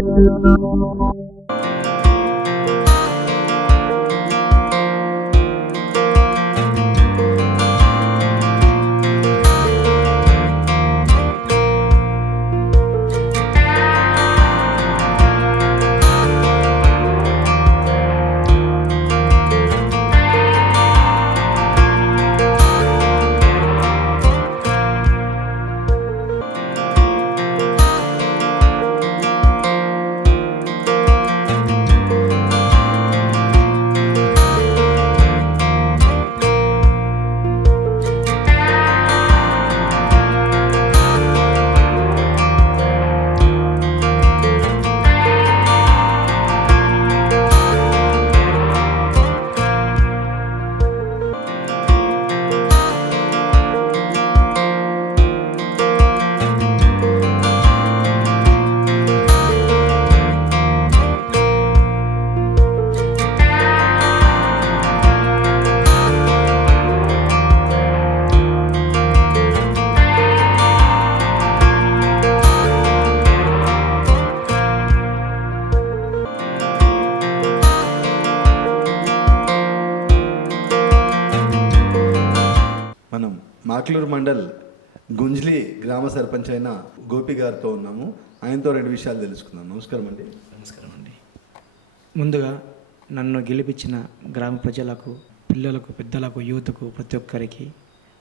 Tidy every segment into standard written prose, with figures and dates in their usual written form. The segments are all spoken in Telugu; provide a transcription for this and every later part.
మనం మాక్లూరు మండల్ గుంజ్లీ గ్రామ సర్పంచ్ అయిన గోపి గారితో ఉన్నాము. ఆయనతో రెండు విషయాలు తెలుసుకుందాం. నమస్కారం అండి. నమస్కారం అండి. ముందుగా నన్ను గెలిపించిన గ్రామ ప్రజలకు, పిల్లలకు, పెద్దలకు, యూత్కు, ప్రతి ఒక్కరికి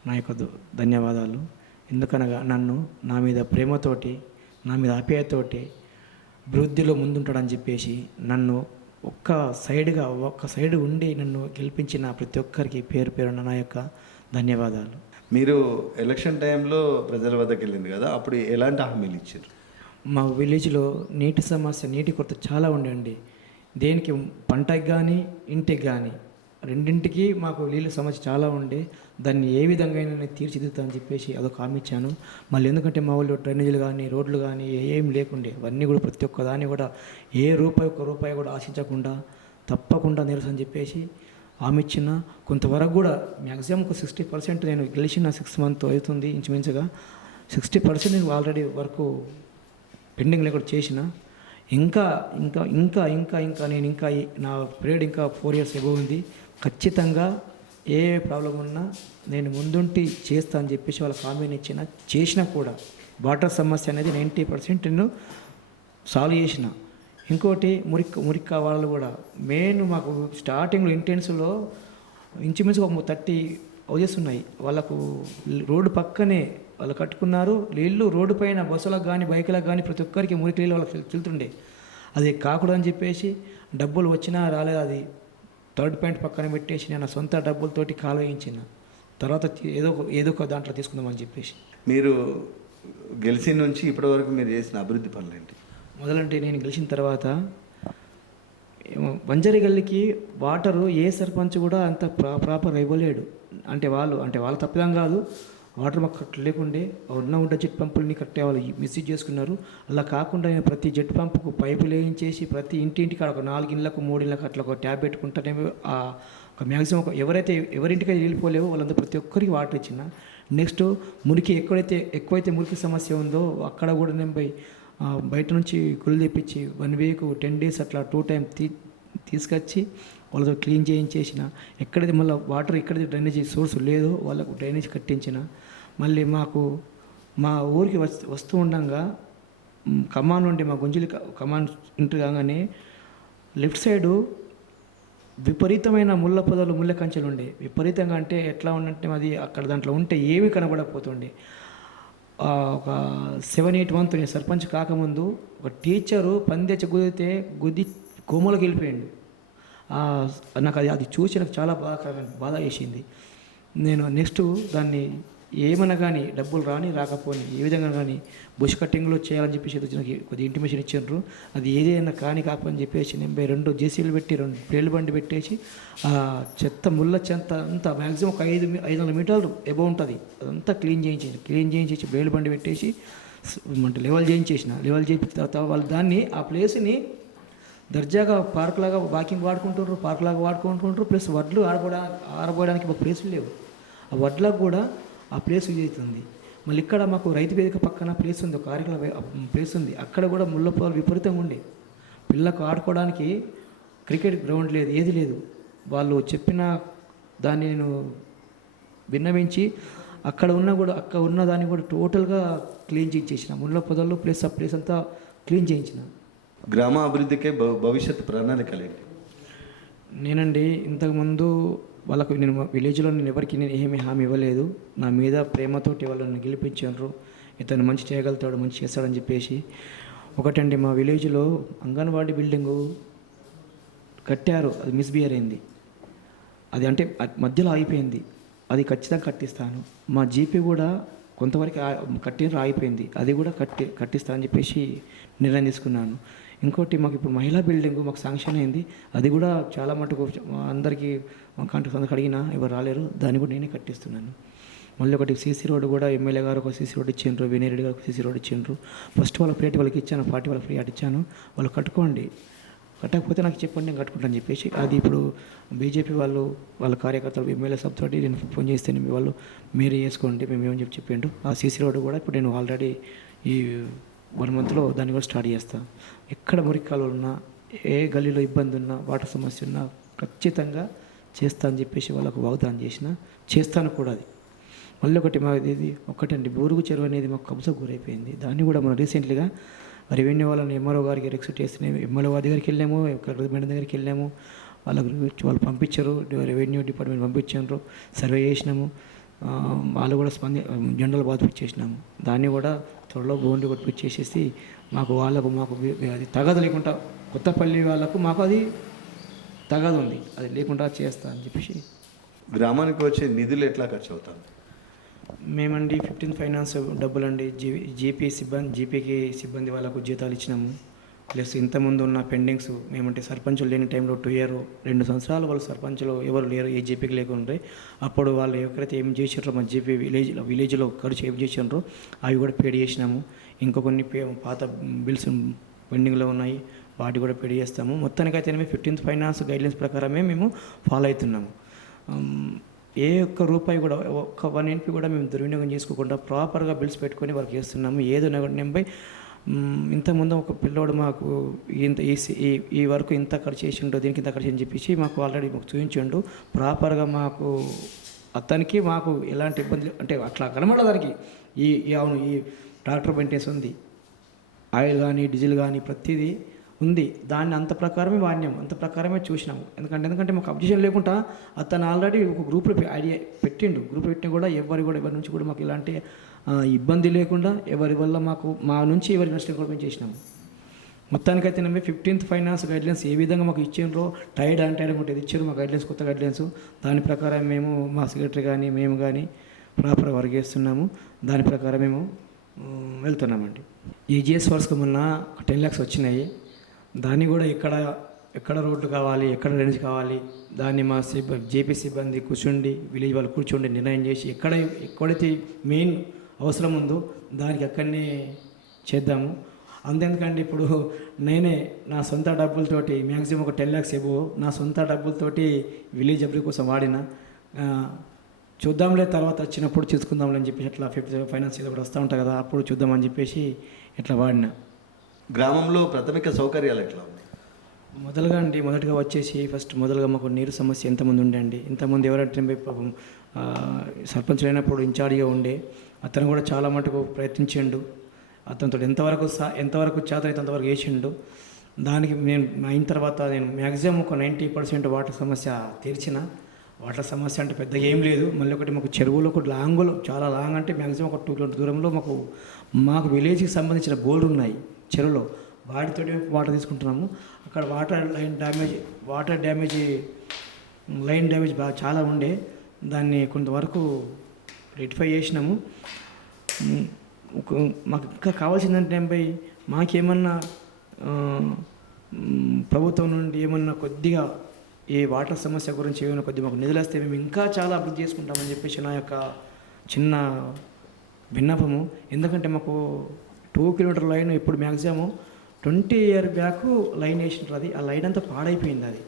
నా యొక్క ధన్యవాదాలు. ఎందుకనగా నన్ను నా మీద ప్రేమతోటి, నా మీద ఆప్యాయతోటి అభివృద్ధిలో ముందుంటాడని చెప్పేసి నన్ను ఒక్క సైడ్ ఉండి నన్ను గెలిపించిన ప్రతి ఒక్కరికి పేరు పేరున నా యొక్క ధన్యవాదాలు. మీరు ఎలక్షన్ టైంలో ప్రజల వద్దకు వెళ్ళింది కదా, అప్పుడు ఎలాంటి హామీలు ఇచ్చారు? మా విలేజ్లో నీటి సమస్య, నీటి కొరత చాలా ఉండండి. దేనికి పంటకి కానీ ఇంటికి కానీ రెండింటికి మాకు నీళ్ళ సమస్య చాలా ఉండే. దాన్ని ఏ విధంగా అయినా నేను తీర్చిదిద్దుతా అని చెప్పేసి అదొక హామీ ఇచ్చాను. మళ్ళీ ఎందుకంటే మా ఊళ్ళో డ్రైనేజీలు కానీ, రోడ్లు కానీ ఏం లేకుండే. అవన్నీ కూడా ప్రతి ఒక్క దాన్ని కూడా ఒక్క రూపాయి కూడా ఆశించకుండా తప్పకుండా నిరసన చెప్పేసి హామీ ఇచ్చిన. కొంతవరకు కూడా మ్యాక్సిమం ఒక 60% నేను గెలిచిన 6 months అవుతుంది. ఇంచుమించుగా 60% నేను ఆల్రెడీ వర్క్ పెండింగ్ లేకుండా చేసిన. ఇంకా ఇంకా ఇంకా ఇంకా ఇంకా నేను ఇంకా నా పీరియడ్ ఇంకా 4 years ఎబో ఉంది. ఖచ్చితంగా ఏ ప్రాబ్లం ఉన్నా నేను ముందుంటి చేస్తా అని చెప్పేసి వాళ్ళకి హామీని చేసినా కూడా వాటర్ సమస్య అనేది 90% నేను సాల్వ్ చేసిన. ఇంకోటి మురికి వాళ్ళు కూడా మెయిన్ మాకు స్టార్టింగ్లో ఇంటెన్స్లో ఇంచుమించు ఒక 30 హౌజెస్ ఉన్నాయి. వాళ్ళకు రోడ్డు పక్కనే వాళ్ళు కట్టుకున్నారు. నీళ్ళు రోడ్డు పైన బస్సులకు కానీ, బైకులకు కానీ ప్రతి ఒక్కరికి మురికి నీళ్ళు వాళ్ళకి వెళ్తుండే. అది కాకూడదని చెప్పేసి డబ్బులు వచ్చినా రాలేదు, అది థర్డ్ పాయింట్ పక్కన పెట్టేసి నేను సొంత డబ్బులతోటి కాలువేయించిన. తర్వాత ఏదో ఒక దాంట్లో తీసుకుందామని చెప్పేసి. మీరు గెలిచిన నుంచి ఇప్పటివరకు మీరు చేసిన అభివృద్ధి పనులు ఏంటి? మొదలంటే నేను గెలిచిన తర్వాత వంజరిగల్లికి వాటరు ఏ సర్పంచ్ కూడా అంత ప్రాపర్గా ఇవ్వలేడు. అంటే వాళ్ళ తప్పిదం కాదు, వాటర్ మాకు కరెక్ట్ లేకుండే. ఉన్న జెట్ పంపులని కరెక్ట్ వాళ్ళు మిస్యూజ్ చేసుకున్నారు. అలా కాకుండా నేను ప్రతి జెట్ పంపుకు పైపులు వేయించేసి ప్రతి ఇంటింటికి ఒక 4 ఇళ్ళకు 3 ఇళ్ళకు అట్లా ఒక ట్యాబ్ పెట్టుకుంటానే ఒక మ్యాక్సిమం ఎవరింటికి వెళ్ళిపోలేవో వాళ్ళంతా ప్రతి ఒక్కరికి వాటర్ ఇచ్చిన. నెక్స్ట్ మురికి ఎక్కువైతే మురికి సమస్య ఉందో అక్కడ కూడా నేను బయట నుంచి కుళ్ళు తెప్పించి 1 week 10 days అట్లా 2 times తీసుకొచ్చి వాళ్ళతో క్లీన్ చేయించేసిన. ఎక్కడైతే మళ్ళీ వాటర్ ఎక్కడైతే డ్రైనేజీ సోర్స్ లేదో వాళ్ళకు డ్రైనేజ్ కట్టించిన. మళ్ళీ మా ఊరికి వస్తూ ఉండగా కమాన్ నుండి మా గుంజలి కమాన్ ఇంటర్ కాగానే లెఫ్ట్ సైడు విపరీతమైన ముళ్ళ పొదలు, ముళ్ళ కంచెలు ఉండే. విపరీతంగా అంటే ఎట్లా ఉండంటే అది అక్కడ దాంట్లో ఉంటే ఏమీ కనబడకపోతుండే. ఒక 7-8 months నేను సర్పంచ్ కాకముందు ఒక టీచరు పందెచ్చి గుద్ది కోమలోకి వెళ్ళిపోయాడు. నాకు అది చూసి నాకు చాలా బాధ వేసింది. నేను నెక్స్ట్ దాన్ని ఏమన్నా కానీ డబ్బులు రాకపోని ఏ విధంగా కానీ బుష్ కట్టింగ్లో చేయాలని చెప్పేసి నాకు కొద్దిగా ఇంటిమేషన్ ఇచ్చారు. అది ఏదైనా కాకపోని చెప్పేసి నేను 2 JCBలు పెట్టి 2 ప్లేలు బండి పెట్టేసి ముళ్ళ చెత్త అంతా మ్యాక్సిమం ఒక 500 మీటర్లు ఎబో ఉంటుంది అదంతా క్లీన్ చేయించేసి ప్లేలు బండి పెట్టేసి అంటే లెవెల్ చేయించిన తర్వాత వాళ్ళు దాన్ని ఆ ప్లేస్ని దర్జాగా పార్క్ లాగా వాకింగ్ వాడుకుంటారు. ప్లస్ వడ్లు ఆరబోయడానికి ఒక ప్లేసులు లేవు. ఆ వడ్లకు కూడా ఆ ప్లేస్ యూజ్ అవుతుంది. మళ్ళీ ఇక్కడ మాకు రైతు వేదిక పక్కన ప్లేస్ ఉంది, ఒక ఆరికల ప్లేస్ ఉంది, అక్కడ కూడా ముళ్ళ పొదలు విపరీతంగా ఉండే. పిల్లకు ఆడుకోవడానికి క్రికెట్ గ్రౌండ్ లేదు, ఏది లేదు. వాళ్ళు చెప్పిన దాన్ని నేను విన్నవించి అక్కడ ఉన్న దాన్ని కూడా టోటల్గా క్లీన్ చేయించేసిన. ముళ్ళ పొదల్లో ప్లేస్ ఆ ప్లేస్ అంతా క్లీన్ చేయించిన. గ్రామ అభివృద్ధికే భవిష్యత్ ప్రణాళికలు ఏంటి? నేనండి ఇంతకుముందు వాళ్ళకు నేను విలేజ్లో నేను ఎవరికి నేను ఏమీ హామీ ఇవ్వలేదు. నా మీద ప్రేమతోటి వాళ్ళని గెలిపించారు. ఇతను మంచి చేయగలుగుతాడు, మంచి చేస్తాడని చెప్పేసి. ఒకటండి, మా విలేజ్లో అంగన్వాడీ బిల్డింగు కట్టారు, అది మిస్బిహేవ్ అయింది. అది అంటే మధ్యలో ఆగిపోయింది. అది ఖచ్చితంగా కట్టిస్తాను. మా జీపీ కూడా కొంతవరకు కట్టిన ఆగిపోయింది, అది కూడా కట్టిస్తా అని చెప్పేసి నిర్ణయం తీసుకున్నాను. ఇంకోటి, మాకు ఇప్పుడు మహిళా బిల్డింగ్ మాకు శాంక్షన్ అయింది, అది కూడా చాలా మటుకు అందరికీ కాంట్రాక్ట్ అందరికి అడిగినా ఎవరు రాలేరు, దాన్ని కూడా నేనే కట్టిస్తున్నాను. మళ్ళీ ఒకటి సీసీ రోడ్డు కూడా ఎమ్మెల్యే గారు ఒక సీసీ రోడ్ ఇచ్చిండ్రు, వినయ్ రెడ్డి గారు ఒక సీసీ రోడ్ ఇచ్చిండ్రు. ఫస్ట్ వాళ్ళ ఫ్రీ వాళ్ళకి ఇచ్చాను, 40 వాళ్ళకి ఫ్రీ అటు ఇచ్చాను. వాళ్ళు కట్టుకోండి, కట్టకపోతే నాకు చెప్పండి, నేను కట్టుకుంటాను చెప్పేసి. అది ఇప్పుడు బీజేపీ వాళ్ళ కార్యకర్తలు ఎమ్మెల్యే సబ్ తోటి నేను ఫోన్ చేస్తే మీ వాళ్ళు మీరే చేసుకోండి మేము ఏమని చెప్పిండు. ఆ సీసీ రోడ్డు కూడా ఇప్పుడు నేను ఆల్రెడీ ఈ 1 మంత్లో దాన్ని కూడా స్టార్ట్ చేస్తాను. ఎక్కడ మురికాలు ఉన్నా, ఏ గల్లీలో ఇబ్బంది ఉన్నా, వాటర్ సమస్య ఉన్నా ఖచ్చితంగా చేస్తా అని చెప్పేసి వాళ్ళకు వాగ్దానం చేస్తాను కూడా. అది మళ్ళీ ఒకటి ఇది ఒకటండి, బూరుగు చెరువు అనేది మాకు కబ్జా గురైపోయింది. దాన్ని కూడా మనం రీసెంట్లీగా రెవెన్యూ వాళ్ళని ఎంఆర్ఓ గారికి రిక్వెస్ట్ చేస్తే ఎమ్మెల్యే గారి దగ్గరికి వెళ్ళాము, మేడం దగ్గరికి వెళ్ళాము. వాళ్ళు పంపించారు, రెవెన్యూ డిపార్ట్మెంట్ పంపించారు, సర్వే చేసినాము. వాళ్ళు కూడా జనరల్ బాధిపించేసినాము. దాన్ని కూడా త్వరలో బౌండరీ కొట్టిపించేసేసి మాకు అది తగదు లేకుండా, కొత్తపల్లి వాళ్ళకు మాకు అది తగదు ఉంది, అది లేకుండా చేస్తా అని చెప్పేసి. గ్రామానికి వచ్చే నిధులు ఎట్లా ఖర్చు అవుతాయి? మేమండి 15th ఫైనాన్స్ డబ్బులండి జీపీకి సిబ్బంది వాళ్ళకు జీతాలు ఇచ్చినాము. ప్లస్ ఇంతకుముందు ఉన్న పెండింగ్స్ మేమంటే సర్పంచులు లేని టైంలో 2 సంవత్సరాలు వాళ్ళు సర్పంచులు ఎవరు లేరు, ఏ జీపీకి లేకుండే. అప్పుడు వాళ్ళు ఎవరైతే ఏం చేసారో మా జీపీ విలేజ్లో ఖర్చు ఏం చేసారో అవి కూడా పేడ్ చేసినాము. ఇంకా కొన్ని పాత బిల్స్ పెండింగ్లో ఉన్నాయి, వాటి కూడా పేడ్ చేస్తాము. మొత్తానికైతే 15th ఫైనాన్స్ గైడ్లైన్స్ ప్రకారమే మేము ఫాలో అవుతున్నాము. ఏ ఒక్క రూపాయి కూడా, ఒక్క 1 NP కూడా మేము దుర్వినియోగం చేసుకోకుండా ప్రాపర్గా బిల్స్ పెట్టుకొని వర్క్ చేస్తున్నాము. ఏదో నెంబై ఇంతకుముందు ఒక పిల్లోడు మాకు ఈ వరకు ఇంత ఖర్చు చేసిండో, దీనికి ఇంత ఖర్చు అని చెప్పేసి మాకు ఆల్రెడీ మాకు చూపించిండు. ప్రాపర్గా అతనికి మాకు ఎలాంటి ఇబ్బందులు అంటే అట్లా కనబడదానికి అవును ఈ ట్రాక్టర్ మెయింటెనెన్స్ ఉంది, ఆయిల్ కానీ డీజిల్ కానీ ప్రతిదీ ఉంది. దాన్ని అంత ప్రకారమే వాడినాం, అంత ప్రకారమే చూసినాము. ఎందుకంటే మాకు అబ్జెక్షన్ లేకుండా అతను ఆల్రెడీ ఒక గ్రూప్లో ఐడియా పెట్టిండు. గ్రూప్లో పెట్టిన కూడా ఎవరి నుంచి కూడా మాకు ఇలాంటి ఇబ్బంది లేకుండా మా నుంచి ఎవరి నష్టం కూడా మేము చేసినాము. మొత్తానికైతే 15th ఫైనాన్స్ గైడ్లైన్స్ ఏ విధంగా మాకు ఇచ్చిండ్రో, టైడ్ ఒకటి ఇచ్చారు మా గైడ్లైన్స్, కొత్త గైడ్లైన్స్. దాని ప్రకారం మేము మా సెక్రటరీ కానీ మేము కానీ ప్రాపర్గా వర్క్ చేస్తున్నాము. దాని ప్రకారం మేము వెళ్తున్నామండి. ఈజీఎస్ వర్క్స్కి మొన్న 10 lakhs వచ్చినాయి. దాన్ని కూడా ఎక్కడ రోడ్లు కావాలి, ఎక్కడ డ్రైనేజ్ కావాలి, దాన్ని మా జేపీ సిబ్బంది కూర్చుండి, విలేజ్ వాళ్ళు కూర్చోండి నిర్ణయం చేసి ఎక్కడైతే మెయిన్ అవసరం ఉందో దానికి అక్కడనే చేద్దాము. అంతెందుకంటే ఇప్పుడు నేనే నా సొంత డబ్బులతోటి మ్యాక్సిమం ఒక 10 lakhs ఎబో నా సొంత డబ్బులతోటి విలేజ్ అభివృద్ధి కోసం వాడిన. చూద్దాంలే తర్వాత వచ్చినప్పుడు చూసుకుందాంలే అని చెప్పేసి అట్లా 15th ఫైనాన్స్ కూడా వస్తూ ఉంటాయి కదా, అప్పుడు చూద్దామని చెప్పేసి ఇట్లా వాడిన. గ్రామంలో ప్రాథమిక సౌకర్యాలు ఎట్లా ఉన్నాయి? మొదటగా వచ్చేసి మొదలుగా మాకు నీరు సమస్య ఎంతమంది ఉండే అండి. ఇంతమంది ఎవరంటే పాపం సర్పంచ్ అయినప్పుడు ఇన్ఛార్జ్గా ఉండే అతను కూడా చాలా మటుకు ప్రయత్నించిండు. అతనితో ఎంతవరకు చేతనైతే అంతవరకు వేసిండు. దానికి నేను అయిన తర్వాత నేను మ్యాక్సిమం ఒక 90% వాటర్ సమస్య తీర్చిన. వాటర్ సమస్య అంటే పెద్దగా ఏం లేదు. మళ్ళీ ఒకటి మాకు చెరువులో ఒక చాలా లాంగ్ అంటే మ్యాక్సిమం ఒక 2 km దూరంలో మాకు విలేజ్కి సంబంధించిన బోర్లు ఉన్నాయి చెరువులో, వాటితో వాటర్ తీసుకుంటున్నాము. అక్కడ వాటర్ లైన్ డ్యామేజ్ బాగా చాలా ఉండే, దాన్ని కొంతవరకు రెక్టిఫై చేసినాము. మాకు ఇంకా కావాల్సిందంటే మాకేమన్నా ప్రభుత్వం నుండి ఏమన్నా కొద్దిగా ఈ వాటర్ సమస్య గురించి ఏమైనా కొద్దిగా మాకు నిధులు వస్తే మేము ఇంకా చాలా అభివృద్ధి చేసుకుంటామని చెప్పేసి నా యొక్క చిన్న విన్నపము. ఎందుకంటే మాకు 2 km లైన్ ఇప్పుడు మ్యాక్సిమం 20 years బ్యాక్ లైన్ వేసింటారు. ఆ లైన్ అంతా పాడైపోయింది. అది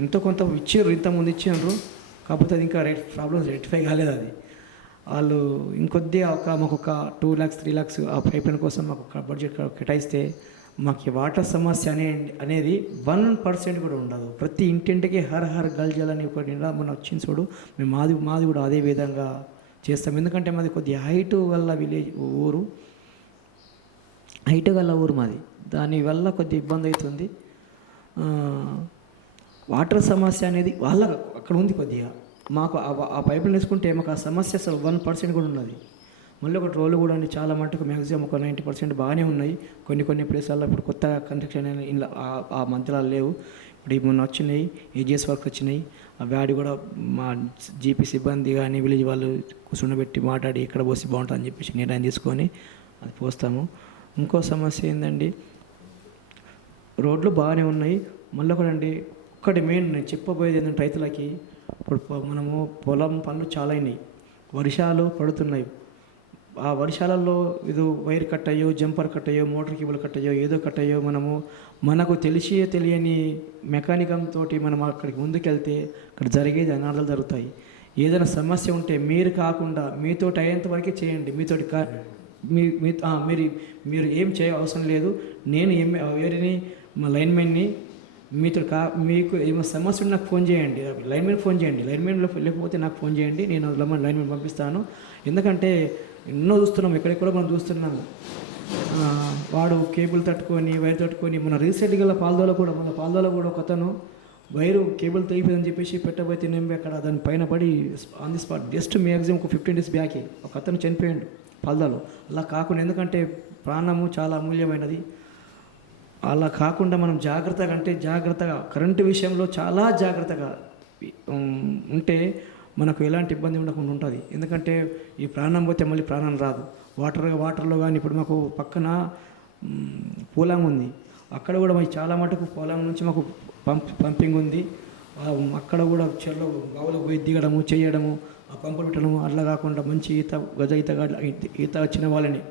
ఎంతో కొంత ఇచ్చారు, ఇంతకుముందు ఇచ్చారు, కాకపోతే అది ఇంకా ప్రాబ్లమ్స్ రెక్టిఫై కాలేదు. అది వాళ్ళు ఇంకొద్దిగా మాకు ఒక 2 lakhs 3 lakhs ఆ పైప్ లైన్ కోసం మాకు ఒక బడ్జెట్ కేటాయిస్తే మాకు ఈ వాటర్ సమస్య అనేది 1% కూడా ఉండదు. ప్రతి ఇంటింటికి హర్ హర్ గల్ జల్ అని ఒక నినాదం వచ్చింది చూడు. మేము మాది కూడా అదే విధంగా చేస్తాం. ఎందుకంటే మాది కొద్దిగా హైట్ వల్ల ఊరు మాది, దానివల్ల కొద్ది ఇబ్బంది అవుతుంది. వాటర్ సమస్య అనేది వాళ్ళ అక్కడ ఉంది కొద్దిగా. మాకు ఆ పైపులు వేసుకుంటే మాకు ఆ సమస్య అసలు 1% కూడా ఉన్నది. మళ్ళీ ఒకటి రోడ్లు కూడా అండి చాలా మటుకు మ్యాక్సిమం ఒక 90% బాగానే ఉన్నాయి. కొన్ని ప్లేసాల్లో ఇప్పుడు కొత్త కన్స్ట్రక్షన్ అయిన ఇంట్లో ఆ మంత్రాలు లేవు. ఇప్పుడు మొన్న వచ్చినాయి ఏజిఎస్ వర్క్ వచ్చినాయి. ఆ వ్యాడి కూడా మా జీపీ సిబ్బంది కానీ విలేజ్ వాళ్ళు కూర్చుండబెట్టి మాట్లాడి ఎక్కడ పోసి బాగుంటుంది అని చెప్పేసి నిర్ణయం తీసుకొని అది పోస్తాము. ఇంకో సమస్య ఏంటండి, రోడ్లు బాగానే ఉన్నాయి. మళ్ళీ ఒకటండి, ఒక్కటి మెయిన్ నేను చెప్పబోయేది ఏంటంటే రైతులకి, ఇప్పుడు మనము పొలం పనులు చాలా అయినాయి, వర్షాలు పడుతున్నాయి. ఆ వర్షాలలో ఏదో వైర్ కట్ అయ్యో, జంపర్ కట్ అయ్యో, మోటార్ కేబుల్ కట్ అయ్యో, ఏదో కట్ అయ్యో, మనకు తెలియని మెకానికంతో మనం అక్కడికి ముందుకెళ్తే అక్కడ జరిగేది అనార్థాలు జరుగుతాయి. ఏదైనా సమస్య ఉంటే మీరు కాకుండా మీతోటి అయ్యేంత వరకే చేయండి. మీతోటి మీరు ఏం చేయ అవసరం లేదు. నేను వేరేని మా లైన్మెన్ని మీకు ఏమైనా సమస్య ఉంటే నాకు ఫోన్ చేయండి, లైన్మెన్ ఫోన్ చేయండి. లైన్మెన్ లేకపోతే నాకు ఫోన్ చేయండి, నేను లైన్మెన్ పంపిస్తాను. ఎందుకంటే ఎన్నో చూస్తున్నాం, ఎక్కడెక్కడో మనం చూస్తున్నాము. వాడు కేబుల్ తట్టుకొని వైర్ తట్టుకొని మన రీసెంట్గా పాల్దోలో కూడా ఒక అతను వైరు కేబుల్ తెగిపోయిందని చెప్పేసి పెట్టబోతే నేను అక్కడ దాని పైన పడి on the spot just maximum ఒక 15 days బ్యాకే ఒక అతను చనిపోయాడు పాల్దాలో. అలా కాకుండా, ఎందుకంటే ప్రాణము చాలా అమూల్యమైనది. అలా కాకుండా మనం జాగ్రత్తగా కరెంటు విషయంలో చాలా జాగ్రత్తగా ఉంటే మనకు ఎలాంటి ఇబ్బంది ఉండకుండా ఉంటుంది. ఎందుకంటే ఈ ప్రాణం పోతే మళ్ళీ ప్రాణం రాదు. వాటర్లో కానీ ఇప్పుడు మాకు పక్కన పొలం ఉంది, అక్కడ కూడా మాకు చాలా మటుకు పొలం నుంచి మాకు పంపింగ్ ఉంది. అక్కడ కూడా చెరువు బావులకు పోయి దిగడము చేయడము, ఆ పంపులు పెట్టడము. అట్లా కాకుండా మంచి ఈత వచ్చిన వాళ్ళని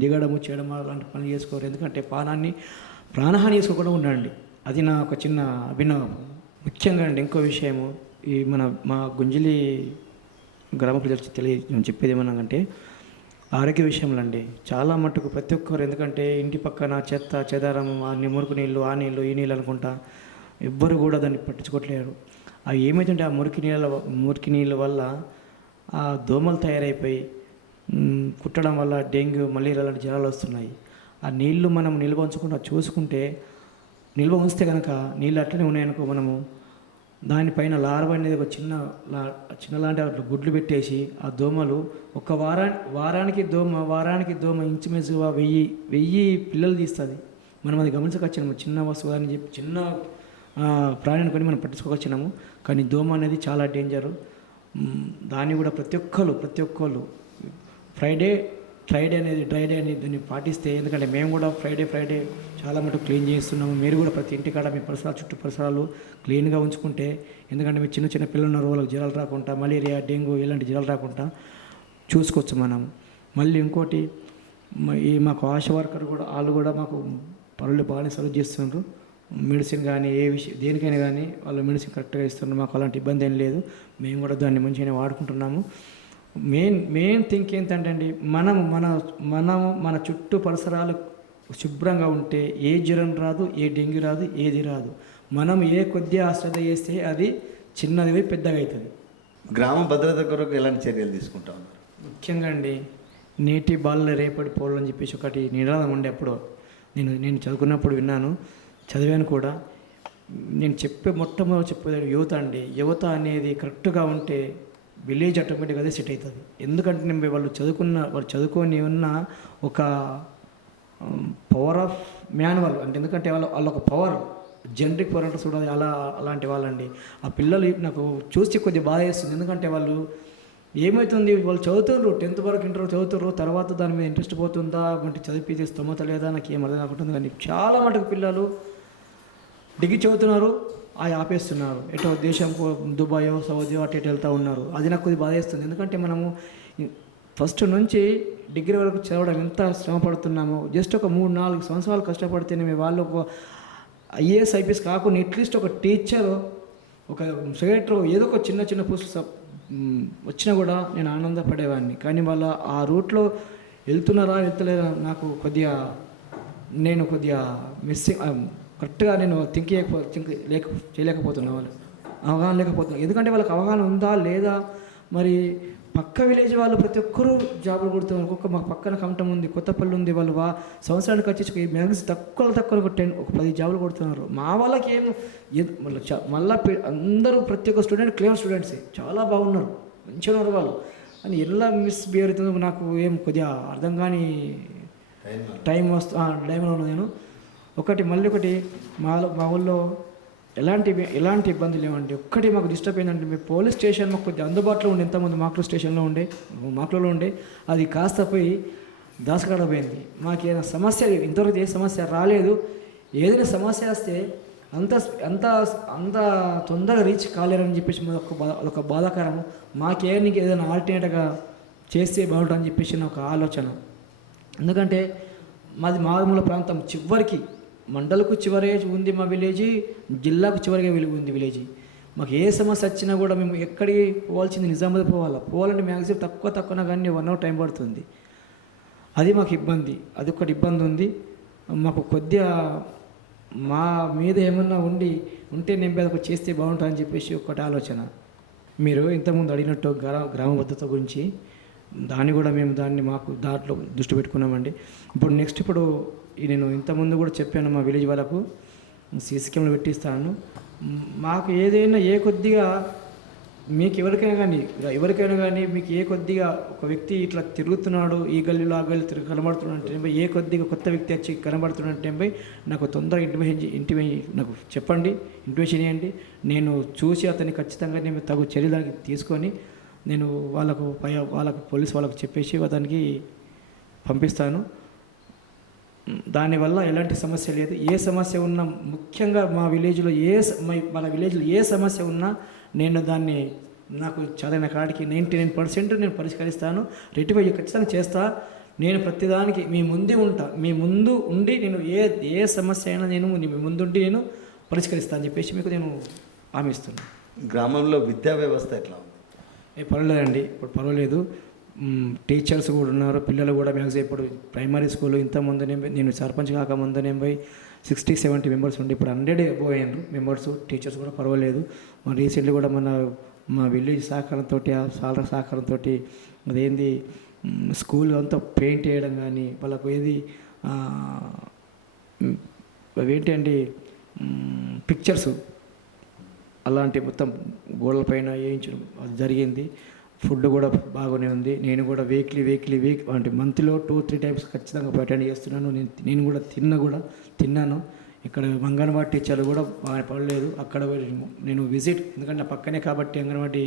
దిగడము చేయడం అలాంటి పనులు చేసుకోరు. ఎందుకంటే ప్రాణహాని చేసుకోకుండా ఉండండి. అది నా ఒక చిన్న అభినవం. ముఖ్యంగా అండి ఇంకో విషయము, ఈ మా గుంజిలి గ్రామ ప్రజలకు చెప్పేది ఏమన్నాకంటే ఆరోగ్య విషయంలో అండి చాలా మట్టుకు ప్రతి ఒక్కరు, ఎందుకంటే ఇంటి పక్కన చెత్త చెదారము, మురికి నీళ్ళు, ఆ నీళ్ళు ఈ నీళ్ళు అనుకుంటా ఎవ్వరు కూడా దాన్ని పట్టించుకోవట్లేరు. అవి ఏమైతుంటే ఆ మురికి నీళ్ళ వల్ల ఆ దోమలు తయారైపోయి కుట్టడం వల్ల డెంగ్యూ, మలేరియా లాంటి జ్వరాలు వస్తున్నాయి. ఆ నీళ్లు మనం నిల్వ ఉంచకుండా చూసుకుంటే, నిల్వ ఉంచితే కనుక నీళ్ళు అట్లనే ఉన్నాయనుకో, మనము దానిపైన లార్వ అనేది ఒక చిన్న లాంటి గుడ్లు పెట్టేసి ఆ దోమలు ఒక వారానికి దోమ ఇంచుమించుగా 1000 పిల్లలు తీస్తుంది. మనం అది గమనించకొచ్చినాము. చిన్న వస్తువు అని చెప్పి చిన్న ప్రాణిని కొని మనం పట్టించుకోవచ్చినాము. కానీ దోమ అనేది చాలా డేంజరు. దాన్ని కూడా ప్రతి ఒక్కళ్ళు ఫ్రైడే అనేది డ్రై డే అనేది దీన్ని పాటిస్తే, ఎందుకంటే మేము కూడా ఫ్రైడే చాలా మటుకు క్లీన్ చేస్తున్నాము. మీరు కూడా ప్రతి ఇంటికాడ మీ చుట్టూ పరిసరాలు క్లీన్గా ఉంచుకుంటే, ఎందుకంటే మీ చిన్న పిల్లలు ఉన్నారు, వాళ్ళకి జ్వరాలు రాకుండా, మలేరియా డెంగ్యూ ఇలాంటి జ్వరాలు రాకుండా చూసుకోవచ్చు మనం. మళ్ళీ ఇంకోటి, మాకు ఆశా వర్కర్ కూడా వాళ్ళు కూడా మాకు పనులు బాగానే సర్వ్ చేస్తున్నారు. మెడిసిన్ కానీ దేనికైనా కానీ వాళ్ళు మెడిసిన్ కరెక్ట్గా ఇస్తున్నారు. మాకు అలాంటి ఇబ్బంది ఏం లేదు. మేము కూడా దాన్ని మంచిగానే వాడుకుంటున్నాము. మెయిన్ థింక్ ఏంటంటే అండి, మన చుట్టూ పరిసరాలు శుభ్రంగా ఉంటే ఏ జ్వరం రాదు, ఏ డెంగ్యూ రాదు, ఏది రాదు. మనం కొద్దిగా అశ్రద్ధ చేస్తే అది చిన్నది పోయి పెద్దగా అవుతుంది. గ్రామ భద్రత కొరకు ఎలాంటి చర్యలు తీసుకుంటా ఉన్నారు? ముఖ్యంగా అండి, నేటి బాలల రేపటి పౌరులు అని చెప్పేసి ఒకటి నినాదం ఉండే. అప్పుడు నేను చదువుకున్నప్పుడు విన్నాను, చదివాను కూడా. నేను మొట్టమొదటి చెప్పేది యువత అనేది కరెక్ట్గా ఉంటే విలేజ్ ఆటోమేటిక్గా అదే సెట్ అవుతుంది. ఎందుకంటే వాళ్ళు చదువుకొని ఉన్న ఒక పవర్ ఆఫ్ మ్యాన్యువల్ అంటే, ఎందుకంటే వాళ్ళ ఒక పవర్ జనరిక్ పవర్ అంటే చూడాలి. అలాంటి వాళ్ళండి. ఆ పిల్లలు నాకు చూసి కొద్దిగా బాధ వేస్తుంది. ఎందుకంటే వాళ్ళు ఏమవుతుంది, వాళ్ళు చదువుతారు 10th వరకు ఇంటర్ చదువుతారు, తర్వాత దాని మీద ఇంట్రెస్ట్ పోతుందా, వంటి చదివితే స్తోమత లేదా, నాకు ఏం అర్థం కాకుంటుంది. కానీ చాలా మటుకు పిల్లలు డిగ్రీ చదువుతున్నారు, ఆపేస్తున్నారు. ఎటో దేశం దుబాయో సౌదీ అటు వెళ్తూ ఉన్నారు. అది నాకు కొద్దిగా బాధ వేస్తుంది. ఎందుకంటే మనము ఫస్ట్ నుంచి డిగ్రీ వరకు చదవడం ఎంత శ్రమ పడుతున్నామో, జస్ట్ ఒక 3-4 సంవత్సరాలు కష్టపడితేనే వాళ్ళు ఒక IAS IPS కాకుండా అట్లీస్ట్ ఒక టీచరు ఒక సెక్రటరీ ఏదో ఒక చిన్న చిన్న పోస్టులు వచ్చినా కూడా నేను ఆనందపడేవాడిని. కానీ వాళ్ళ ఆ రూట్లో వెళ్తున్నారా వెళ్తలేరా నాకు కొద్దిగా మిస్సింగ్, కరెక్ట్గా నేను థింక్ చేయలేకపోతున్నా, వాళ్ళు అవగాహన లేకపోతున్నాను. ఎందుకంటే వాళ్ళకి అవగాహన ఉందా లేదా, మరి పక్క విలేజ్ వాళ్ళు ప్రతి ఒక్కరూ జాబులు కొడుతున్నారు. మా పక్కన కమటం ఉంది, కొత్తపల్లి ఉంది, వాళ్ళు సంవత్సరానికి వచ్చి మ్యాక్సిమం తక్కువ ఒక 10 జాబులు కొడుతున్నారు. మా వాళ్ళకి మళ్ళీ అందరూ ప్రతి ఒక్క స్టూడెంట్ క్లియర్ స్టూడెంట్సే, చాలా బాగున్నారు, మంచిగా ఉన్నారు వాళ్ళు. అని ఎలా మిస్బిహేవ్ అవుతుందో నాకు ఏం కొద్దిగా అర్థం కాని టైంలో నేను మళ్ళీ ఒకటి మా ఊళ్ళో ఎలాంటి ఇబ్బందులు లేవండి. ఒక్కటి మాకు డిస్టర్బ్ అయిందంటే, మీ పోలీస్ స్టేషన్ మాకు కొద్దిగా అందుబాటులో ఉండే, ఎంతమంది మాకులో ఉండే అది కాస్త పోయి దాసకాడ పోయింది. మాకేమైనా సమస్య ఇంతవరకు ఏ సమస్య రాలేదు. ఏదైనా సమస్య వస్తే అంత తొందరగా రీచ్ కాలేరని చెప్పేసి ఒక బాధాకరం. ఏదైనా ఆల్టర్నేట్గా చేస్తే బాగుంటుందని చెప్పేసి నా ఒక ఆలోచన. ఎందుకంటే మాది మారుమూల ప్రాంతం, చివరికి మండలకు చివరే ఉంది మా విలేజ్, జిల్లాకు చివరిగా ఉంది విలేజ్. మాకు ఏ సమస్య వచ్చినా కూడా మేము ఎక్కడికి పోవాల్సింది నిజామాబాద్ పోవాలంటే మ్యాక్సిమం తక్కువ కానీ 1 అవర్ టైం పడుతుంది. అది మాకు ఇబ్బంది, అది ఒకటి ఇబ్బంది ఉంది మాకు. కొద్దిగా మా మీద ఏమన్నా ఉంటే నేను చేస్తే బాగుంటుందని చెప్పేసి ఒకటి ఆలోచన. మీరు ఇంతకుముందు అడిగినట్టు గ్రామ భద్రత గురించి మేము దాంట్లో దృష్టి పెట్టుకున్నామండి. ఇప్పుడు నేను ఇంతకుముందు కూడా చెప్పాను మా విలేజ్ వాళ్ళకు, సీసీ కెమెరాలు పెట్టిస్తాను. మాకు ఏదైనా కొద్దిగా మీకు ఎవరికైనా కానీ మీకు కొద్దిగా ఒక వ్యక్తి ఇట్లా తిరుగుతున్నాడు, ఈ గల్లీలో ఆ గల్లీ కనబడుతున్నాడు అంటే, కొద్దిగా కొత్త వ్యక్తి వచ్చి కనబడుతున్నాడంటే నాకు తొందరగా ఇంటిమేషన్ నాకు చెప్పండి, ఇంటిమేషన్ ఇవ్వండి. నేను చూసి అతన్ని ఖచ్చితంగా నేను తగు చర్యలు తీసుకొని నేను వాళ్ళకు పోలీస్ వాళ్ళకు చెప్పేసి అతనికి పంపిస్తాను. దానివల్ల ఎలాంటి సమస్య లేదు. ఏ సమస్య ఉన్నా, ముఖ్యంగా మన విలేజ్లో ఏ సమస్య ఉన్నా నేను దాన్ని నాకు చదివిన కాడికి 99% నేను పరిష్కరిస్తాను, రెట్టిఫై ఖచ్చితంగా చేస్తా. నేను ప్రతిదానికి మీ ముందు ఉండి నేను ఏ సమస్య అయినా మీ ముందుండి నేను పరిష్కరిస్తాను అని చెప్పేసి మీకు నేను హామీ ఇస్తున్నాను. గ్రామంలో విద్యా వ్యవస్థ ఎట్లా ఉంది? పర్వాలేదండి, ఇప్పుడు పర్వాలేదు. టీచర్స్ కూడా ఉన్నారు, పిల్లలు కూడా మ్యాక్సిమం ఇప్పుడు ప్రైమరీ స్కూల్ ఇంతకుముందు నేను సర్పంచ్ కాకముందు 60-70 మెంబర్స్ ఉండి ఇప్పుడు 100 అబోవ్ అయ్యారు మెంబర్స్. టీచర్స్ కూడా పర్వాలేదు. రీసెంట్లీ కూడా మా విలేజ్ సహకారంతో, సాలర సహకారంతో అదేంది స్కూల్ అంతా పెయింట్ వేయడం కానీ, వాళ్ళకు అవేంటి పిక్చర్స్ అలాంటి మొత్తం గోడలపైన వేయించడం అది జరిగింది. ఫుడ్ కూడా బాగానే ఉంది. నేను కూడా వీక్ అంటే మంత్లో 2-3 టైమ్స్ ఖచ్చితంగా అటెండ్ చేస్తున్నాను. నేను కూడా తిన్నాను. ఇక్కడ అంగన్వాడీ టీచర్లు కూడా బాగా పడలేదు. అక్కడ నేను విజిట్, ఎందుకంటే పక్కనే కాబట్టి అంగన్వాడీ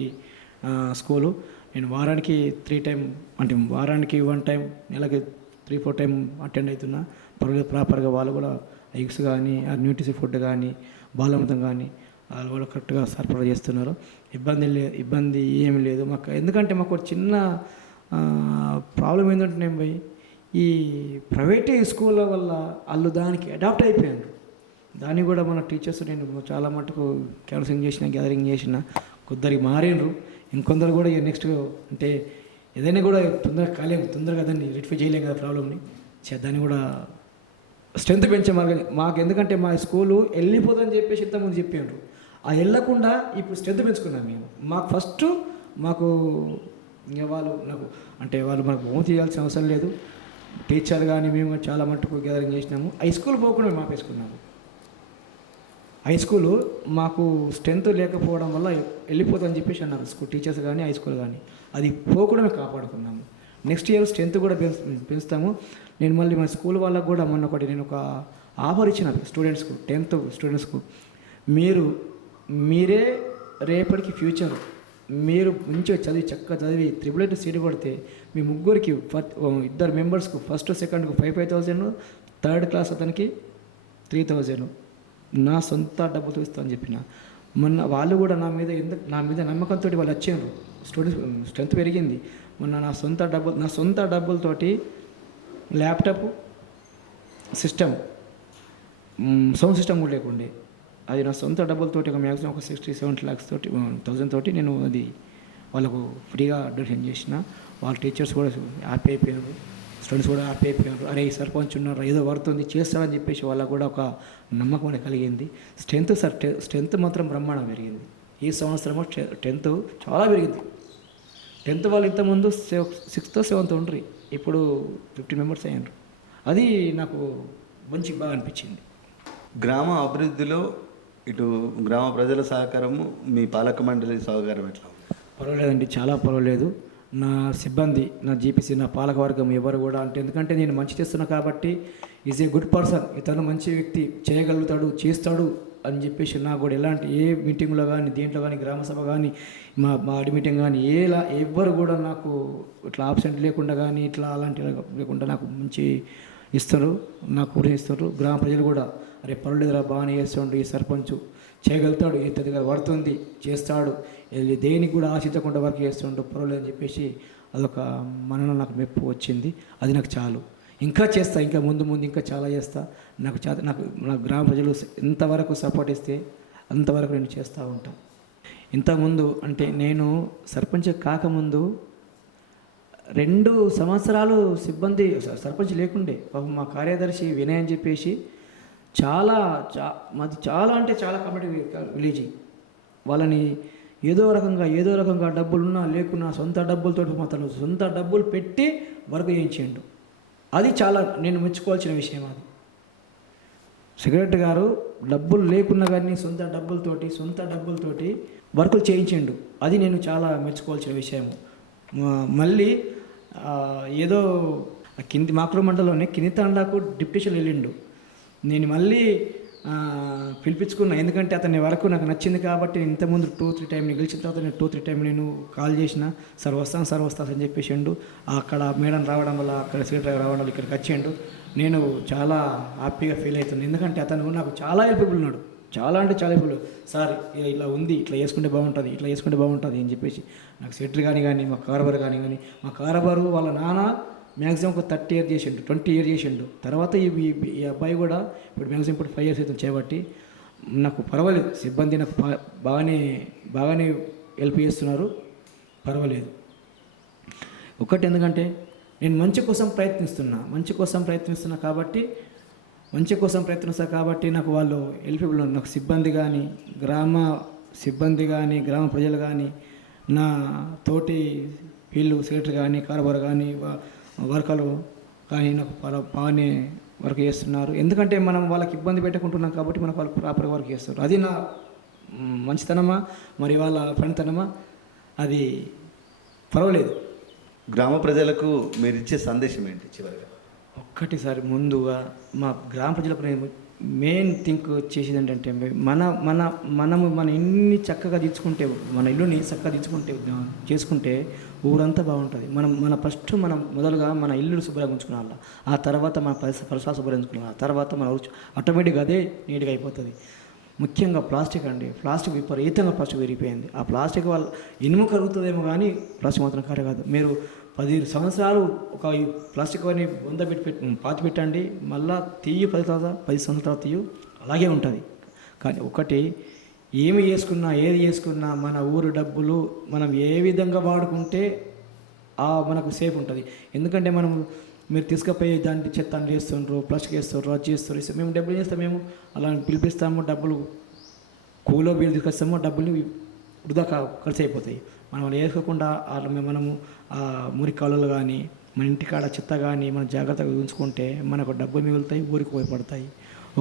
స్కూలు, నేను వారానికి 3 టైం అంటే వారానికి 1 టైం, నెలకి 3-4 టైం అటెండ్ అవుతున్నా. పర్వాలేదు, ప్రాపర్గా వాళ్ళు కూడా ఎగ్స్ కానీ, న్యూట్రిషన్ ఫుడ్ కానీ, బాలమృతం కానీ వాళ్ళు కూడా కరెక్ట్గా సరఫరా చేస్తున్నారు. ఇబ్బంది ఏమి లేదు మాకు. ఎందుకంటే మాకు చిన్న ప్రాబ్లం ఏంటంటే ఈ ప్రైవేట్ స్కూళ్ళ వల్ల వాళ్ళు దానికి అడాప్ట్ అయిపోయారు. దాన్ని కూడా మన టీచర్స్ నేను చాలా మటుకు కౌన్సిలింగ్ గ్యాదరింగ్ చేసిన కొందరికి మారినరు. ఇంకొందరు కూడా నెక్స్ట్ అంటే ఏదైనా కూడా తొందరగా దాన్ని రెక్టిఫై చేయలేం కదా ప్రాబ్లమ్ని. దాన్ని కూడా స్ట్రెంత్ పెంచే మాకు ఎందుకంటే మా స్కూలు వెళ్ళిపోతుందని చెప్పేసి ఇంతకుముందు చెప్పారు. ఆ వెళ్ళకుండా ఇప్పుడు స్ట్రెంత్ పెంచుకున్నాం మేము. మాకు ఇంకా వాళ్ళు మనకు హోమ్ చేయాల్సిన అవసరం లేదు. టీచర్ కానీ మేము చాలా మట్టుకు గ్యాదరింగ్ చేసినాము. హై స్కూల్ పోకుండా మేము ఆపేసుకున్నాము. హై స్కూలు మాకు స్ట్రెంత్ లేకపోవడం వల్ల వెళ్ళిపోతుందని చెప్పేసి అన్నారు టీచర్స్ కానీ, హై స్కూల్ కానీ. అది పోకుండా మేము కాపాడుకున్నాము. నెక్స్ట్ ఇయర్ స్ట్రెంత్ కూడా పెంచుతాము. నేను మళ్ళీ మా స్కూల్ వాళ్ళకు కూడా నేను ఒక ఆఫర్ ఇచ్చిన స్టూడెంట్స్కు, 10th స్టూడెంట్స్కు, మీరే రేపటికి ఫ్యూచర్, మీరు మంచిగా చక్కగా చదివి 888 సీట్ కొడితే మీ ముగ్గురికి 2 మెంబర్స్కు ఫస్ట్ సెకండ్కు 5,000, థర్డ్ క్లాస్ అతనికి 3,000 నా సొంత డబ్బుతో ఇస్తామని చెప్పిన. మొన్న వాళ్ళు కూడా నా మీద నమ్మకంతో వాళ్ళు వచ్చారు. స్టూడెంట్స్ స్ట్రెంత్ పెరిగింది. మొన్న నా సొంత డబ్బులతోటి ల్యాప్టాప్, సిస్టమ్, సౌండ్ సిస్టమ్ కూడా లేకుండే అది నా సొంత డబ్బులతోటి ఒక మ్యాక్సిమం ఒక 60-70 lakhs తోటి 1000 తోటి నేను అది వాళ్ళకు ఫ్రీగా డొనేషన్ చేసిన. వాళ్ళ టీచర్స్ కూడా హ్యాపీ అయిపోయారు, స్టూడెంట్స్ కూడా హ్యాపీ అయిపోయారు. అరే ఈ సర్పంచ్ ఉన్నారు, ఏదో పడుతుంది చేస్తారని చెప్పేసి వాళ్ళకు కూడా ఒక నమ్మకం అనేది కలిగింది. స్ట్రెంత్ మాత్రం బ్రహ్మాండం పెరిగింది. ఈ సంవత్సరము 10th చాలా పెరిగింది. 10th వాళ్ళు ఇంతకుముందు 6th 7th ఉండరు, ఇప్పుడు 15 members అయ్యారు. అది నాకు మంచి బాగా అనిపించింది. గ్రామ అభివృద్ధిలో ఇటు గ్రామ ప్రజల సహకారము, మీ పాలక మండలి సహకారం ఎట్లా ఉంది? పర్వాలేదండి, చాలా పర్వాలేదు. నా సిబ్బంది, నా జీపీసీ, నా పాలకవర్గం ఎవరు కూడా అంటే, ఎందుకంటే నేను మంచి చేస్తున్నా కాబట్టి ఈజ్ ఏ గుడ్ పర్సన్, ఇతను మంచి వ్యక్తి, చేయగలుగుతాడు, చేస్తాడు అని చెప్పేసి నాకు కూడా ఎలాంటి ఏ మీటింగ్లో కానీ, దేంట్లో కానీ, గ్రామసభ కానీ, మా ఆడి మీటింగ్ కానీ ఎవ్వరు కూడా నాకు ఇట్లా ఆబ్సెంట్ లేకుండా కానీ ఇట్లా అలాంటి లేకుండా నాకు మంచి ఇస్తారు, నాకు ప్రోత్సహిస్తారు. గ్రామ ప్రజలు కూడా అరే పర్వాలేదురా బాగానే చేస్తుండు, ఈ సర్పంచ్ చేయగలుగుతాడు, ఇంతగా పడుతుంది, చేస్తాడు, దేనికి కూడా ఆశించకుండా వర్క్ చేస్తుండు, పర్వాలేదు అని చెప్పేసి అదొక మనలో నాకు మెప్పు వచ్చింది. అది నాకు చాలు, ఇంకా చేస్తా, ఇంకా ముందు ఇంకా చాలా చేస్తా. నాకు గ్రామ ప్రజలు ఎంతవరకు సపోర్ట్ ఇస్తే అంతవరకు నేను చేస్తూ ఉంటాను. ఇంతకుముందు అంటే నేను సర్పంచ్ కాకముందు 2 సంవత్సరాలు సిబ్బంది సర్పంచ్ లేకుండే. పాపం మా కార్యదర్శి వినయ్ అని చెప్పేసి మాది చాలా అంటే చాలా కాంపిటేటివ్ విలేజ్. వాళ్ళని ఏదో రకంగా డబ్బులున్నా లేకున్నా సొంత డబ్బులతో మాత్రం సొంత డబ్బులు పెట్టి వర్క్ చేయించిండు. అది చాలా నేను మెచ్చుకోవాల్సిన విషయం. అది సెక్రటరీ గారు డబ్బులు లేకున్నా కానీ సొంత డబ్బులతోటి వర్కులు చేయించిండు. అది నేను చాలా మెచ్చుకోవాల్సిన విషయం. మళ్ళీ ఏదో కింది మాకుడు మండలంలోనే కింది తండాకు డిప్యూటేషన్ వెళ్ళిండు. నేను మళ్ళీ పిలిపించుకున్నా, ఎందుకంటే అతని వరకు నాకు నచ్చింది కాబట్టి. ఇంతకుముందు 2-3 టైం గెలిచిన తర్వాత నేను 2-3 టైం నేను కాల్ చేసిన, సార్ వస్తాను అని చెప్పేసిండు. అక్కడ మేడం రావడం వల్ల, అక్కడ సెక్రటరీ రావడం వల్ల ఇక్కడికి వచ్చిండు. నేను చాలా హ్యాపీగా ఫీల్ అవుతున్నాను, ఎందుకంటే అతను నాకు చాలా హెల్ప్ఫుల్ ఉన్నాడు, చాలా అంటే చాలా హెల్ప్ఫుల్. సార్ ఇలా ఉంది, ఇట్లా చేసుకుంటే బాగుంటుంది అని చెప్పేసి నాకు సెక్రటరీ కానీ మా కారబారు వాళ్ళ నాన్న మ్యాక్సిమం ఒక 30 years చేసిండు, 20 years చేసిండు. తర్వాత ఈ అబ్బాయి కూడా ఇప్పుడు మ్యాక్సిమం ఇప్పుడు 5 years అవుతుంది చేయబట్టి నాకు పర్వాలేదు. సిబ్బంది నాకు బాగానే హెల్ప్ చేస్తున్నారు, పర్వాలేదు. ఒకటి ఎందుకంటే నేను మంచి కోసం ప్రయత్నిస్తున్నా కాబట్టి నాకు వాళ్ళు హెల్ప్ఫుల్ ఉన్నారు. నాకు సిబ్బంది కానీ గ్రామ ప్రజలు కానీ, నా తోటి వీళ్ళు సెక్రటరీ కానీ, కారబారు కానీ, వర్కర్లు కానీ నాకు బాగానే వర్క్ చేస్తున్నారు. ఎందుకంటే మనం వాళ్ళకి ఇబ్బంది పెట్టకుంటున్నాం కాబట్టి మనకు వాళ్ళు ప్రాపర్గా వర్క్ చేస్తారు. అది నా మంచితనమా మరి వాళ్ళ ఫ్రెండ్తనమా, అది పర్వాలేదు. గ్రామ ప్రజలకు మీరు ఇచ్చే సందేశం ఏంటి చివరిగా? ఒక్కటిసారి ముందుగా మా గ్రామ ప్రజలకు నేను మెయిన్ థింక్ చేసేది ఏంటంటే, మనము మన ఇల్లుని చక్కగా చేసుకుంటే ఊరంతా బాగుంటుంది. మనం మొదలుగా మన ఇల్లు శుభ్రంగా ఉంచుకోవాలి, ఆ తర్వాత మన పరిసరాలు శుభ్రంగా ఉంచుకోవాలి, ఆ తర్వాత మన ఆటోమేటిక్గా అదే నీట్గా అయిపోతుంది. ముఖ్యంగా ప్లాస్టిక్ విపరీతంగా విరిగిపోయింది. ఆ ప్లాస్టిక్ వల్ల ఇనుము కరుగుతుందేమో కానీ ప్లాస్టిక్ మాత్రం కాదు. మీరు 10 సంవత్సరాలు ఒక ప్లాస్టిక్ అని పాతి పెట్టండి, మళ్ళీ 10 సంవత్సరాలు తీయు, అలాగే ఉంటుంది. కానీ ఒకటి ఏది చేసుకున్నా మన ఊరు డబ్బులు మనం ఏ విధంగా వాడుకుంటే మనకు సేఫ్ ఉంటుంది. ఎందుకంటే మీరు తీసుకుపోయి దాన్ని చెత్త చేస్తుండ్రు, ప్లాస్టిక్ వేస్తుండ్రు, అది చేస్తారు. మేము డబ్బులు చేస్తాం, మేము అలా పిలిపిస్తాము, డబ్బులు కూలో బిల్లు తీసుకొస్తాము, డబ్బులు వృధా ఖర్చు అయిపోతాయి. మనం అలా వేసుకోకుండా మనము మురికి కాలువలు కానీ, మన ఇంటికాడ చెత్త కానీ మనం జాగ్రత్తగా ఉంచుకుంటే మనకు డబ్బులు మిగులుతాయి, ఊరికి ఉపయోగపడతాయి.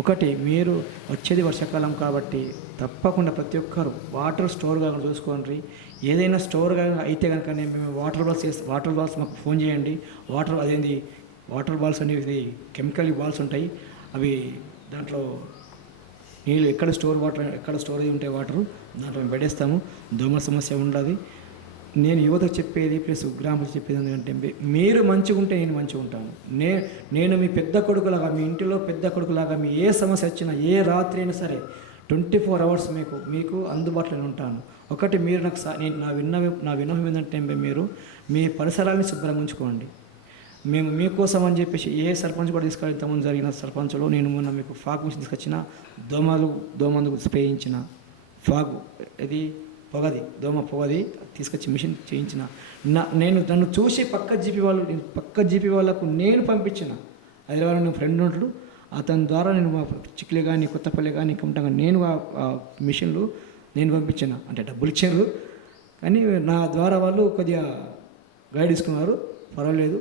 ఒకటి, మీరు వచ్చేది వర్షాకాలం కాబట్టి తప్పకుండా ప్రతి ఒక్కరు వాటర్ స్టోర్గా చూసుకోండి. ఏదైనా స్టోర్గా అయితే కనుక మేము వాటర్ బాల్స్ మాకు ఫోన్ చేయండి. వాటర్ బాల్స్ అనేవి కెమికల్ బాల్స్ ఉంటాయి. అవి దాంట్లో నీళ్ళు ఎక్కడ స్టోరేజ్ ఉంటాయి వాటరు, దాంట్లో మేము పడేస్తాము. దోమల సమస్య ఉండదు. నేను యువతకు చెప్పేది ప్లస్ గ్రామాలకు చెప్పేది ఎందుకంటే, మీరు మంచిగా ఉంటే నేను మంచిగా ఉంటాను. నేను మీ పెద్ద కొడుకులాగా, మీ ఇంటిలో పెద్ద కొడుకులాగా, మీ ఏ సమస్య వచ్చినా ఏ రాత్రి అయినా సరే 24 hours మీకు అందుబాటులో ఉంటాను. ఒకటి, మీరు నాకు నా విన్నపం ఏంటంటే, మీరు మీ పరిసరాలని శుభ్రంగా ఉంచుకోండి. మేము మీకోసం అని చెప్పేసి ఏ సర్పంచ్ కూడా తీసుకెళ్ళి ఇంతకుముందు జరిగిన సర్పంచ్లో నేను మొన్న మీకు ఫాగ్ మిషన్ తీసుకొచ్చిన దోమందుకు స్ప్రే చేయించిన ఫాగ్ ఇది పొగది తీసుకొచ్చి మిషన్ చేయించిన నన్ను చూసి పక్క జీపీ వాళ్ళకు నేను పంపించిన హైదరాబాద్ నేను ఫ్రెండ్ ఉన్నట్లు అతని ద్వారా నేను చిక్లే కానీ కొత్తపల్లి కానీ కమటా కానీ నేను ఆ మిషన్లు నేను పంపించిన అంటే డబ్బులు ఇచ్చారు కానీ నా ద్వారా వాళ్ళు కొద్దిగా గైడ్ తీసుకున్నారు పర్వాలేదు.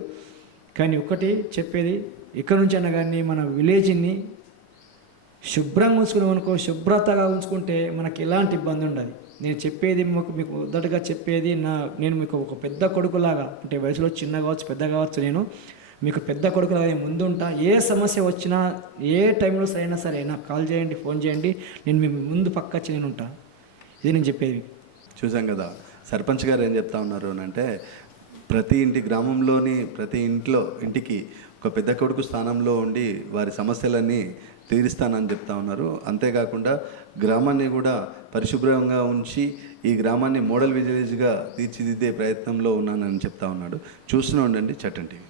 కానీ ఒకటి చెప్పేది ఎక్కడి నుంచి అన్నా కానీ మన విలేజ్ని శుభ్రంగా ఉంచుకున్నాం అనుకో, శుభ్రతగా ఉంచుకుంటే మనకి ఎలాంటి ఇబ్బంది ఉండదు. నేను చెప్పేది మీకు మొదటగా చెప్పేది నేను మీకు ఒక పెద్ద కొడుకులాగా అంటే వయసులో చిన్న కావచ్చు పెద్ద కావచ్చు, నేను మీకు పెద్ద కొడుకులాగా ముందు ఉంటా. ఏ సమస్య వచ్చినా ఏ టైంలో సరైనా సరే నాకు కాల్ చేయండి, ఫోన్ చేయండి, నేను మీ ముందు పక్క వచ్చి నేను ఉంటాను. ఇది నేను చెప్పేది. చూసాం కదా సర్పంచ్ గారు ఏం చెప్తా ఉన్నారు అని అంటే, ప్రతి గ్రామంలోని ప్రతి ఇంటికి ఒక పెద్ద కొడుకు స్థానంలో ఉండి వారి సమస్యలన్నీ తీరుస్తానని చెప్తా ఉన్నారు. అంతేకాకుండా గ్రామాన్ని కూడా పరిశుభ్రంగా ఉంచి ఈ గ్రామాన్ని మోడల్ విలేజ్గా తీర్చిదిద్దే ప్రయత్నంలో ఉన్నానని చెప్తా ఉన్నాడు. చూస్తూనే ఉండండి చట్టం టీవీ.